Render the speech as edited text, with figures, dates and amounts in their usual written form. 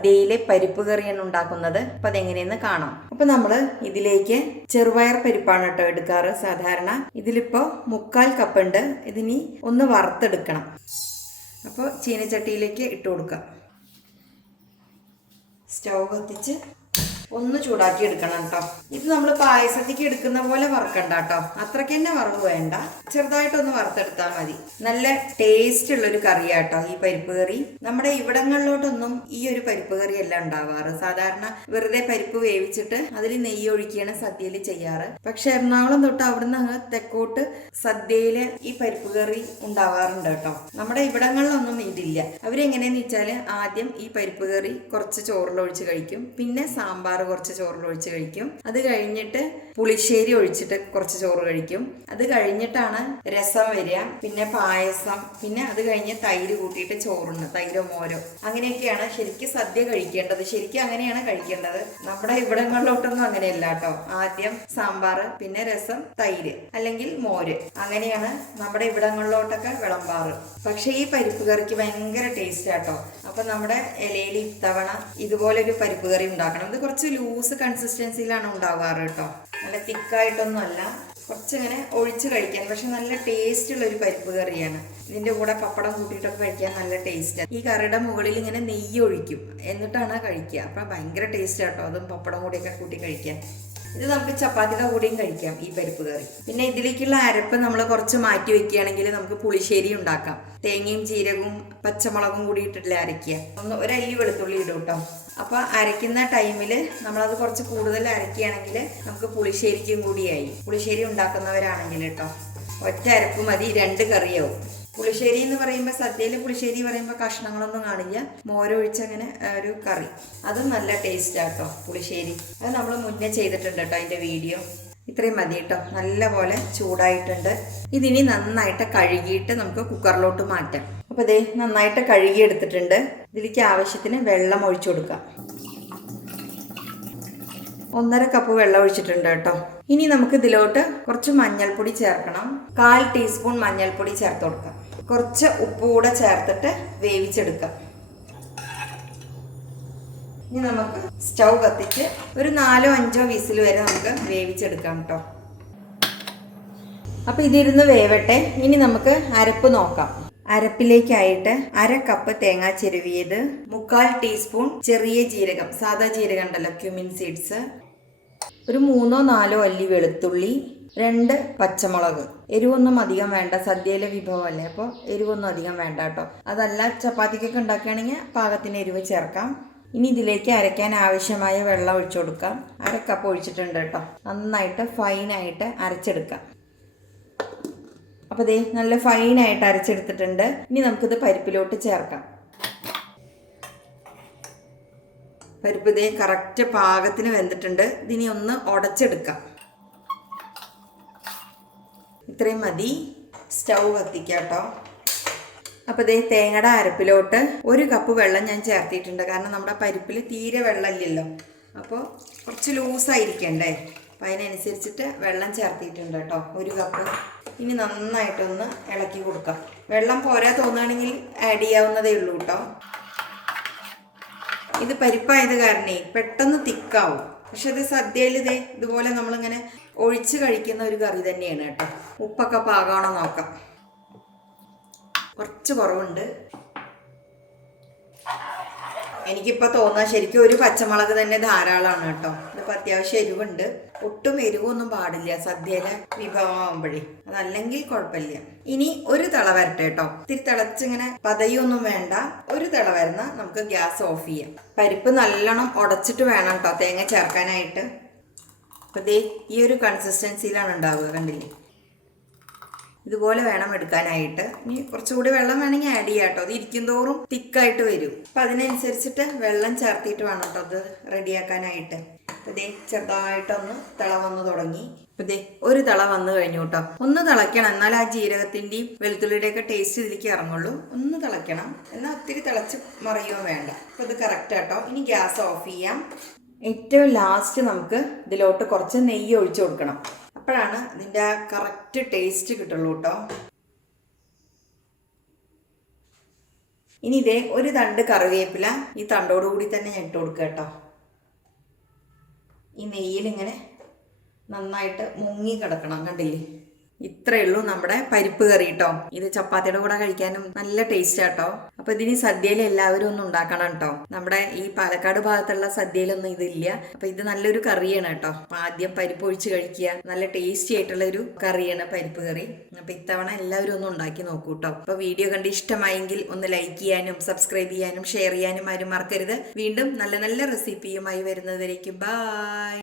സദ്യയിലെ പരിപ്പ് കറിയാണ് ഉണ്ടാക്കുന്നത്. അപ്പം അതെങ്ങനെയെന്ന് കാണാം. അപ്പം നമ്മൾ ഇതിലേക്ക് ചെറുപയർ പരിപ്പാണ് കേട്ടോ എടുക്കാറ് സാധാരണ. ഇതിലിപ്പോൾ 1/4 കപ്പ് ഉണ്ട്. ഇതിനി ഒന്ന് വറുത്തെടുക്കണം. അപ്പോൾ ചീനച്ചട്ടിയിലേക്ക് ഇട്ട് കൊടുക്കാം. സ്റ്റൗ കത്തിച്ച് ഒന്ന് ചൂടാക്കി എടുക്കണം കേട്ടോ. ഇത് നമ്മൾ പായസത്തേക്ക് എടുക്കുന്ന പോലെ വറുക്കണ്ട കേട്ടോ. അത്രയ്ക്ക് തന്നെ വറവ് വേണ്ട, ചെറുതായിട്ടൊന്ന് വറുത്തെടുത്താൽ മതി. നല്ല ടേസ്റ്റ് ഉള്ളൊരു കറിയാട്ടോ ഈ പരിപ്പ് കറി. നമ്മുടെ ഇവിടങ്ങളിലോട്ടൊന്നും ഈ ഒരു പരിപ്പ് കറി അല്ല ഉണ്ടാവാറ്. സാധാരണ വെറുതെ പരിപ്പ് വേവിച്ചിട്ട് അതിൽ നെയ്യ് ഒഴിക്കുകയാണ് സദ്യയിൽ ചെയ്യാറ്. പക്ഷെ എറണാകുളം തൊട്ട് അവിടുന്ന് അങ്ങ് തെക്കോട്ട് സദ്യയില് ഈ പരിപ്പ് കറി ഉണ്ടാവാറുണ്ട് കേട്ടോ. നമ്മുടെ ഇവിടങ്ങളിലൊന്നും ഇതില്ല. അവരെങ്ങനെയെന്ന് വെച്ചാൽ ആദ്യം ഈ പരിപ്പ് കറി കുറച്ച് ചോറിലൊഴിച്ച് കഴിക്കും, പിന്നെ സാമ്പാർ കുറച്ച് ചോറിലൊഴിച്ച് കഴിക്കും, അത് കഴിഞ്ഞിട്ട് പുളിശ്ശേരി ഒഴിച്ചിട്ട് കുറച്ച് ചോറ് കഴിക്കും, അത് കഴിഞ്ഞിട്ടാണ് രസം വരിക, പിന്നെ പായസം, പിന്നെ അത് കഴിഞ്ഞ് തൈര് കൂട്ടിയിട്ട് ചോറുണ്ട്, തൈരോ മോരോ. അങ്ങനെയൊക്കെയാണ് ശരിക്കും സദ്യ കഴിക്കേണ്ടത്. ശരിക്കും അങ്ങനെയാണ് കഴിക്കേണ്ടത്. നമ്മുടെ ഇവിടങ്ങളിലോട്ടൊന്നും അങ്ങനെയല്ല കേട്ടോ. ആദ്യം സാമ്പാർ, പിന്നെ രസം, തൈര് അല്ലെങ്കിൽ മോര്, അങ്ങനെയാണ് നമ്മുടെ ഇവിടങ്ങളിലോട്ടൊക്കെ വിളമ്പാറ്. പക്ഷെ ഈ പരിപ്പ് കറിക്ക് ഭയങ്കര ടേസ്റ്റ് ആട്ടോ. അപ്പൊ നമ്മുടെ ഇലയിൽ ഇത്തവണ ഇതുപോലൊരു പരിപ്പ് കറി ഉണ്ടാക്കണം. ഇത് കുറച്ച് ലൂസ് കൺസിസ്റ്റൻസിയിലാണ് ഉണ്ടാകാറ് കേട്ടോ. നല്ല തിക്കായിട്ടൊന്നും അല്ല, കുറച്ചിങ്ങനെ ഒഴിച്ച് കഴിക്കാൻ. പക്ഷെ നല്ല ടേസ്റ്റ് ഉള്ള ഒരു പരിപ്പ് കറിയാണ്. ഇതിൻ്റെ കൂടെ പപ്പടം കൂട്ടിയിട്ടൊക്കെ കഴിക്കാൻ നല്ല ടേസ്റ്റ്. ഈ കറിയുടെ മുകളിൽ ഇങ്ങനെ നെയ്യ് ഒഴിക്കും, എന്നിട്ടാണ് കഴിക്കുക. അപ്പം ഭയങ്കര ടേസ്റ്റ് ആട്ടോ, അതും പപ്പടം കൂടിയൊക്കെ കൂട്ടി കഴിക്കാൻ. ഇത് നമുക്ക് ചപ്പാത്തിയുടെ കൂടെയും കഴിക്കാം ഈ പരിപ്പ് കറി. പിന്നെ ഇതിലേക്കുള്ള അരപ്പ് നമ്മൾ കുറച്ച് മാറ്റി വെക്കുകയാണെങ്കിൽ നമുക്ക് പുളിശ്ശേരി ഉണ്ടാക്കാം. തേങ്ങയും ജീരകവും പച്ചമുളകും കൂടി ഇട്ടിട്ടില്ല അരയ്ക്കുക. ഒരു അല്ലി വെളുത്തുള്ളി ഇടും കേട്ടോ. അപ്പോൾ അരയ്ക്കുന്ന ടൈമിൽ നമ്മളത് കുറച്ച് കൂടുതൽ അരയ്ക്കുകയാണെങ്കിൽ നമുക്ക് പുളിശ്ശേരിക്കും കൂടിയായി. പുളിശ്ശേരി ഉണ്ടാക്കുന്നവരാണെങ്കിൽ കേട്ടോ, ഒറ്റ അരപ്പ് മതി, 2 കറിയാവും. പുളിശ്ശേരി എന്ന് പറയുമ്പോൾ സദ്യയിൽ പുളിശ്ശേരി പറയുമ്പോൾ കഷ്ണങ്ങളൊന്നും കാണില്ല, മോരൊഴിച്ചങ്ങനെ ഒരു കറി. അതും നല്ല ടേസ്റ്റ് ആട്ടോ പുളിശ്ശേരി. അത് നമ്മൾ മുന്നേ ചെയ്തിട്ടുണ്ട് കേട്ടോ അതിൻ്റെ വീഡിയോ. ഇത്രയും മതി കേട്ടോ. നല്ല പോലെ ചൂടായിട്ടുണ്ട്. ഇതിനി നന്നായിട്ട് കഴുകിയിട്ട് നമുക്ക് കുക്കറിലോട്ട് മാറ്റാം. അപ്പോൾ ഇതേ നന്നായിട്ട് കഴുകി എടുത്തിട്ടുണ്ട്. ഇതിലേക്ക് ആവശ്യത്തിന് വെള്ളം ഒഴിച്ചു കൊടുക്കാം. 1/2 കപ്പ് വെള്ളം ഒഴിച്ചിട്ടുണ്ട് കേട്ടോ. ഇനി നമുക്ക് ഇതിലോട്ട് കുറച്ച് മഞ്ഞൾപ്പൊടി ചേർക്കണം. 1/4 ടീസ്പൂൺ മഞ്ഞൾപ്പൊടി ചേർത്ത് കൊടുക്കാം. കുറച്ച് ഉപ്പ് കൂടെ ചേർത്തിട്ട് വേവിച്ചെടുക്കാം. ഇനി നമുക്ക് സ്റ്റൗ കത്തിച്ച് ഒരു 4-5 വിസിൽ വരെ നമുക്ക് വേവിച്ചെടുക്കാം കേട്ടോ. അപ്പോൾ ഇതിരുന്ന് വേവട്ടെ. ഇനി നമുക്ക് അരപ്പ് നോക്കാം. അരപ്പിലേക്കായിട്ട് 1/2 കപ്പ് തേങ്ങ ചിരവിയത്, 1/4 ടീസ്പൂൺ ചെറിയ ജീരകം, സാധാ ജീരകം ഉണ്ടല്ലോ, ക്യുമിൻ സീഡ്സ്, ഒരു 3-4 അല്ലി വെളുത്തുള്ളി, 2 പച്ചമുളക്. എരിവൊന്നും അധികം വേണ്ട, സദ്യയിലെ വിഭവമല്ലേ, അപ്പോൾ എരിവൊന്നും അധികം വേണ്ട കേട്ടോ. അതല്ല ചപ്പാത്തിക്കൊക്കെ ഉണ്ടാക്കുകയാണെങ്കിൽ പാകത്തിന് എരിവ് ചേർക്കാം. ഇനി ഇതിലേക്ക് അരയ്ക്കാൻ ആവശ്യമായ വെള്ളം ഒഴിച്ചു കൊടുക്കാം. 1/2 കപ്പ് ഒഴിച്ചിട്ടുണ്ട് കേട്ടോ. നന്നായിട്ട് ഫൈനായിട്ട് അരച്ചെടുക്കാം. അപ്പോൾ ദേ നല്ല ഫൈനായിട്ട് അരച്ചെടുത്തിട്ടുണ്ട്. ഇനി നമുക്കിത് പരിപ്പിലോട്ട് ചേർക്കാം. പരിപ്പ് ഇതേ കറക്റ്റ് പാകത്തിന് വെന്തിട്ടുണ്ട്. ഇതിനി ഒന്ന് ഉടച്ചെടുക്കാം. ഇത്രയും മതി. സ്റ്റൗ കത്തിക്കാം കേട്ടോ. അപ്പോൾ ഇതേ തേങ്ങയുടെ അരപ്പിലോട്ട് 1 കപ്പ് വെള്ളം ഞാൻ ചേർത്തിട്ടുണ്ട്. കാരണം നമ്മുടെ പരിപ്പിൽ തീരെ വെള്ളമില്ലല്ലോ, അപ്പോൾ കുറച്ച് ലൂസായിരിക്കണ്ടേ. അപ്പം അതിനനുസരിച്ചിട്ട് വെള്ളം ചേർത്തിട്ടുണ്ട് കേട്ടോ, 1 കപ്പ്. ഇനി നന്നായിട്ടൊന്ന് ഇളക്കി കൊടുക്കാം. വെള്ളം പോരാ തോന്നുകയാണെങ്കിൽ ആഡ് ചെയ്യാവുന്നതേ ഉള്ളൂ കേട്ടോ. ഇത് പരിപ്പായത് കാരണേ പെട്ടെന്ന് തിക്കാവും. പക്ഷെ ഇത് സദ്യയിൽ ഇതുപോലെ നമ്മളിങ്ങനെ ഒഴിച്ച് കഴിക്കുന്ന ഒരു കറി തന്നെയാണ് കേട്ടോ. ഉപ്പൊക്കെ പാകമാണോ നോക്കാം. കുറച്ച് കുറവുണ്ട്. എനിക്കിപ്പോൾ തോന്നുക ശരിക്കും 1 പച്ചമുളക് തന്നെ ധാരാളമാണ് കേട്ടോ. ഇതിപ്പോൾ അത്യാവശ്യം എരിവുണ്ട്. ഒട്ടും എരിവൊന്നും പാടില്ല സദ്യയിലെ വിഭവമാകുമ്പോഴേ, അതല്ലെങ്കിൽ കുഴപ്പമില്ല. ഇനി 1 തിള വരട്ടെ കേട്ടോ. ഇത്തിരി തിളച്ചിങ്ങനെ പതയൊന്നും വേണ്ട. 1 തിള വരുന്ന നമുക്ക് ഗ്യാസ് ഓഫ് ചെയ്യാം. പരിപ്പ് നല്ലോണം ഉടച്ചിട്ട് വേണം കേട്ടോ തേങ്ങ ചേർക്കാനായിട്ട്. അപ്പോൾ ദേ ഈ ഒരു കൺസിസ്റ്റൻസിയിലാണ് ഉണ്ടാവുക, കണ്ടില്ലേ? ഇതുപോലെ വേണം എടുക്കാനായിട്ട്. ഇനി കുറച്ചുകൂടി വെള്ളം വേണമെങ്കിൽ ആഡ് ചെയ്യാം കേട്ടോ. അത് ഇരിക്കും തോറും തിക്കായിട്ട് വരും. അപ്പം അതിനനുസരിച്ചിട്ട് വെള്ളം ചേർത്തിട്ട് വേണം കേട്ടോ അത് റെഡിയാക്കാനായിട്ട്. അപ്പോൾ ഇതേ ചെറുതായിട്ടൊന്ന് തിള വന്ന് തുടങ്ങി. അപ്പോൾ ഇതേ 1 തിള വന്ന് കഴിഞ്ഞു കേട്ടോ. ഒന്ന് തിളയ്ക്കണം, എന്നാൽ ആ ജീരകത്തിൻ്റെയും വെളുത്തുള്ളിയുടെയൊക്കെ ടേസ്റ്റ് ഇതിലേക്ക് ഇറങ്ങുള്ളൂ. ഒന്ന് തിളയ്ക്കണം, എന്നാൽ ഒത്തിരി തിളച്ച് മറിയുകയോ വേണ്ട. അപ്പോൾ ഇത് കറക്റ്റ് കേട്ടോ. ഇനി ഗ്യാസ് ഓഫ് ചെയ്യാം. ഏറ്റവും ലാസ്റ്റ് നമുക്ക് ഇതിലോട്ട് കുറച്ച് നെയ്യ് ഒഴിച്ചു കൊടുക്കണം. അപ്പോഴാണ് ഇതിൻ്റെ ആ കറക്റ്റ് ടേസ്റ്റ് കിട്ടുള്ളൂ കേട്ടോ. ഇനി ഇതേ ഒരു തണ്ട് കറിവേപ്പില ഈ തണ്ടോടുകൂടി തന്നെ ഞാൻ ഇട്ട് കൊടുക്കുക കേട്ടോ. ഈ നെയ്യിലിങ്ങനെ നന്നായിട്ട് മുങ്ങി കിടക്കണം. കണ്ടില്ലേ? ഇത്രയേ ഉള്ളൂ നമ്മുടെ പരിപ്പ് കറി കേട്ടോ. ഇത് ചപ്പാത്തിയുടെ കൂടെ കഴിക്കാനും നല്ല ടേസ്റ്റ് ആട്ടോ. അപ്പൊ ഇതിന് സദ്യയിൽ എല്ലാവരും ഒന്നും ഉണ്ടാക്കണം കേട്ടോ. നമ്മുടെ ഈ പാലക്കാട് ഭാഗത്തുള്ള സദ്യയിലൊന്നും ഇതില്ല. അപ്പൊ ഇത് നല്ലൊരു കറിയാണ് കേട്ടോ. അപ്പൊ ആദ്യം പരിപ്പ് ഒഴിച്ച് കഴിക്കുക. നല്ല ടേസ്റ്റി ആയിട്ടുള്ള ഒരു കറിയാണ് പരിപ്പ് കറി. അപ്പൊ ഇത്തവണ എല്ലാവരും ഒന്ന് ഉണ്ടാക്കി നോക്കൂ കേട്ടോ. അപ്പൊ വീഡിയോ കണ്ട് ഇഷ്ടമായെങ്കിൽ ഒന്ന് ലൈക്ക് ചെയ്യാനും സബ്സ്ക്രൈബ് ചെയ്യാനും ഷെയർ ചെയ്യാനും ആരും മറക്കരുത്. വീണ്ടും നല്ല നല്ല റെസിപ്പിയുമായി വരുന്നതുവരേക്കും ബൈ.